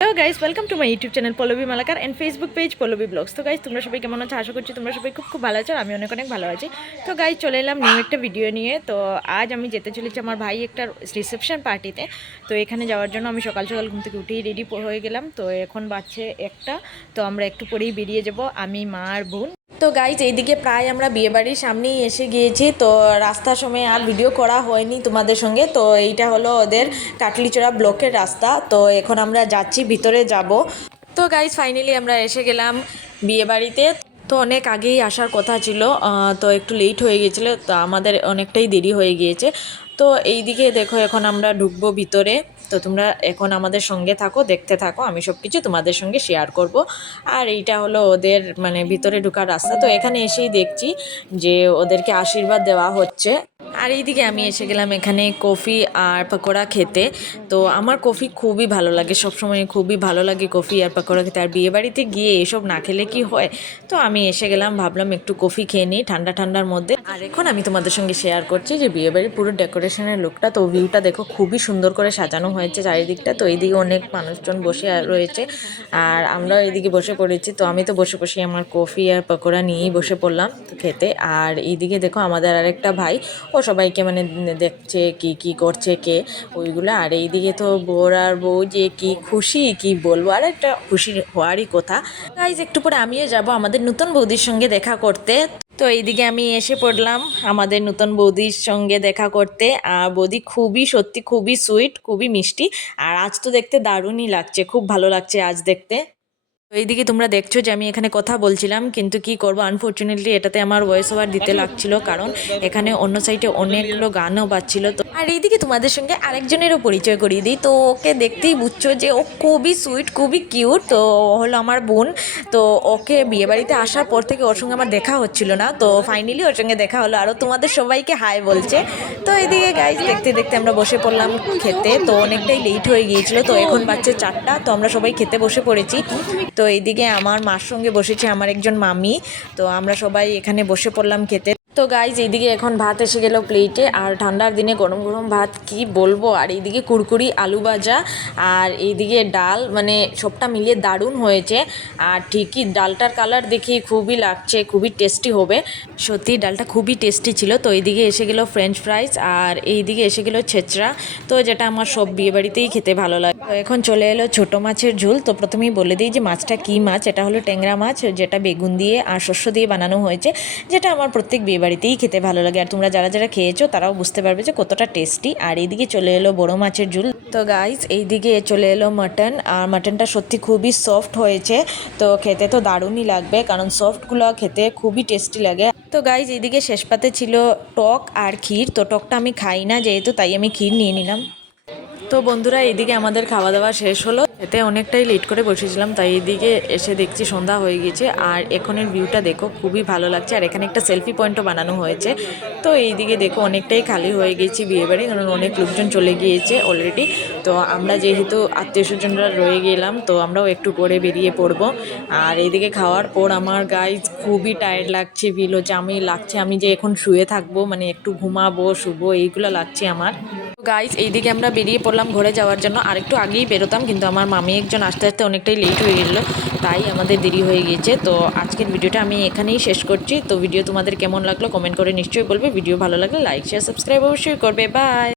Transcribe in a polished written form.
Hello guys, welcome to my YouTube channel Pallavi Malakar and Facebook page Pallavi blogs. তো guys, তোমরা সবাই কেমন আছো? আশা করছি তোমরা সবাই খুব ভালো আছো। আমি অনেক ভালো আছি। তো গাইস, চলে এলাম নিউ একটা ভিডিও নিয়ে। তো আজ আমি যেতে চলেছি আমার ভাই একটা রিসেপশন পার্টিতে। তো এখানে যাওয়ার জন্য আমি সকাল সকাল ঘুম থেকে উঠেই রেডি হয়ে গেলাম। তো এখন বাজছে একটা। তো আমরা একটু পরেই বেরিয়ে যাব, আমি, মা আর বোন। তো গাইজ, এইদিকে প্রায় আমরা বিয়েবাড়ির সামনেই এসে গিয়েছি। তো রাস্তার সময় আর ভিডিও করা হয়নি তোমাদের সঙ্গে। তো এইটা হলো ওদের কাটলিচড়া ব্লকের রাস্তা। তো এখন আমরা যাচ্ছি, ভিতরে যাব। তো গাইজ, ফাইনালি আমরা এসে গেলাম বিয়েবাড়িতে। তো অনেক আগেই আসার কথা ছিল, তো একটু লেট হয়ে গিয়েছিলো। তো আমাদের অনেকটাই দেরি হয়ে গিয়েছে। তো এই দিকে দেখো, এখন আমরা ঢুকবো ভিতরে। তো তোমরা এখন আমাদের সঙ্গে থাকো, দেখতে থাকো, আমি সব কিছু তোমাদের সঙ্গে শেয়ার করব। আর এইটা হলো ওদের মানে ভিতরে ঢোকার রাস্তা। তো এখানে এসেই দেখছি যে ওদেরকে আশীর্বাদ দেওয়া হচ্ছে। আর এইদিকে আমি এসে গেলাম এখানে কফি আর পকোড়া খেতে। তো আমার কফি খুবই ভালো লাগে, সবসময় খুবই ভালো লাগে কফি আর পকোড়া খেতে। আর বিয়েবাড়িতে গিয়ে এসব না খেলে কি হয়? তো আমি এসে গেলাম, ভাবলাম একটু কফি খেয়ে নিই ঠান্ডা ঠান্ডার মধ্যে। আর এখন আমি তোমাদের সঙ্গে শেয়ার করছি যে বিয়েবাড়ির পুরো ডেকোরেশনের লুকটা। তো ভিউটা দেখো, খুবই সুন্দর করে সাজানো হয়েছে চারিদিকটা। তো এইদিকে অনেক মানুষজন বসে রয়েছে, আর আমরাও এইদিকে বসে পড়েছি। তো আমি তো বসে বসে আমার কফি আর পকোড়া নিয়েই বসে পড়লাম খেতে। আর এইদিকে দেখো, আমাদের আরেকটা ভাই, ও সবাইকে মানে দেখছে কি কি করছে কে, ওইগুলো। আর এইদিকে তো বর আর বউ যে কি খুশি, কি বলবো, আর একটা খুশি হওয়ারই কথা। গাইজ, একটু পরে আমিও যাব আমাদের নতুন বৌদির সঙ্গে দেখা করতে। তো এইদিকে আমি এসে পড়লাম আমাদের নতুন বৌদির সঙ্গে দেখা করতে। আর বৌদি খুবই, সত্যি খুবই সুইট, খুবই মিষ্টি। আর আজ তো দেখতে দারুণই লাগছে, খুব ভালো লাগছে আজ দেখতে। তো এইদিকে তোমরা দেখছো যে আমি এখানে কথা বলছিলাম, কিন্তু কি করব, আনফর্চুনেটলি এটাতে আমার ভয়েস ওভার দিতে লাগছিল, কারণ এখানে অন্য সাইডে অনেকগুলো গানও বাজছিল। তো আর এইদিকে তোমাদের সঙ্গে আরেকজনেরও পরিচয় করিয়ে দিই। তো ওকে দেখতেই বুঝছো যে ও খুবই সুইট, খুবই কিউট। তো ও হলো আমার বোন। তো ওকে বিয়েবাড়িতে আসার পর থেকে ওর সঙ্গে আমার দেখা হচ্ছিল না। তো ফাইনালি ওর সঙ্গে দেখা হলো, আরও তোমাদের সবাইকে হাই বলছে। তো এইদিকে গাইজ, দেখতে দেখতে আমরা বসে পড়লাম খেতে। তো অনেকটাই লেট হয়ে গিয়েছিল। তো এখন বাজছে 4টা। তো আমরা সবাই খেতে বসে পড়েছি। তো এইদিকে আমার মার সঙ্গে বসেছে আমার একজন মামি। তো আমরা সবাই এখানে বসে পড়লাম খেতে। তো গাইজ, এইদিকে এখন ভাত এসে গেল প্লেটে। আর ঠান্ডার দিনে গরম গরম ভাত কি বলবো। আর এইদিকে কুরকুরি আলু ভাজা, আর এইদিকে ডাল, মানে সবটা মিলিয়ে দারুণ হয়েছে। আর ঠিকই ডালটার কালার দেখি খুবই লাগছে, খুবই টেস্টি হবে। সত্যি ডালটা খুবই টেস্টি ছিল। তো এইদিকে এসে গেল ফ্রেঞ্চ ফ্রাইজ, আর এইদিকে এসে গেল ছেঁচড়া। তো যেটা আমার সব বিয়েবাড়িতেই খেতে ভালো লাগে। তো এখন চলে এলো ছোটো মাছের ঝোল। তো প্রথমেই বলে দিই যে মাছটা কী মাছ। এটা হলো ট্যাংরা মাছ, যেটা বেগুন দিয়ে আর শস্য দিয়ে বানানো হয়েছে, যেটা আমার প্রত্যেক বিয়েবাড়িতেই খেতে ভালো লাগে। আর তোমরা যারা যারা খেয়েছো তারাও বুঝতে পারবে যে কতটা টেস্টি। আর এইদিকে চলে এলো বড়ো মাছের ঝোল। তো গাইজ, এইদিকে চলে এলো মাটন। আর মাটনটা সত্যি খুবই সফট হয়েছে। তো খেতে তো দারুণই লাগবে, কারণ সফটগুলো খেতে খুবই টেস্টি লাগে। তো গাইজ, এইদিকে শেষ পাতে ছিল টক আর ক্ষীর। তো টকটা আমি খাই না যেহেতু, তাই আমি ক্ষীর নিয়ে নিলাম। তো বন্ধুরা, এইদিকে আমাদের খাওয়া দাওয়া শেষ হলো। এতে অনেকটাই লেট করে বসেছিলাম, তাই এইদিকে এসে দেখছি সন্ধ্যা হয়ে গেছে। আর এখনের ভিউটা দেখো, খুবই ভালো লাগছে। আর এখানে একটা সেলফি পয়েন্টও বানানো হয়েছে। তো এইদিকে দেখো, অনেকটাই খালি হয়ে গেছি বিয়েবাড়ি, কারণ অনেক লোকজন চলে গিয়েছে অলরেডি। তো আমরা যেহেতু আত্মীয় স্বজনরা রয়ে গেলাম, তো আমরাও একটু পরে বেরিয়ে পড়বো। আর এইদিকে খাওয়ার পর আমার গাইজ খুবই টায়ার্ড লাগছে, ফিল হচ্ছে আমি যে এখন শুয়ে থাকবো, মানে একটু ঘুমাবো, শুবো, এইগুলো লাগছে আমার। গাইজ, এইদিকে আমরা বেরিয়ে পড়লাম ঘরে যাওয়ার জন্য। আর একটু আগেই বেরোতাম, কিন্তু আমার মামি একজন আসতে আসতে অনেকটাই লেট হয়ে গেল, তাই আমাদের দেরি হয়ে গিয়েছে। তো আজকের ভিডিওটা আমি এখানেই শেষ করছি। তো ভিডিও তোমাদের কেমন লাগলো কমেন্ট করে নিশ্চয়ই বলবে। ভিডিও ভালো লাগলে লাইক শেয়ার সাবস্ক্রাইব অবশ্যই করবে। বাই।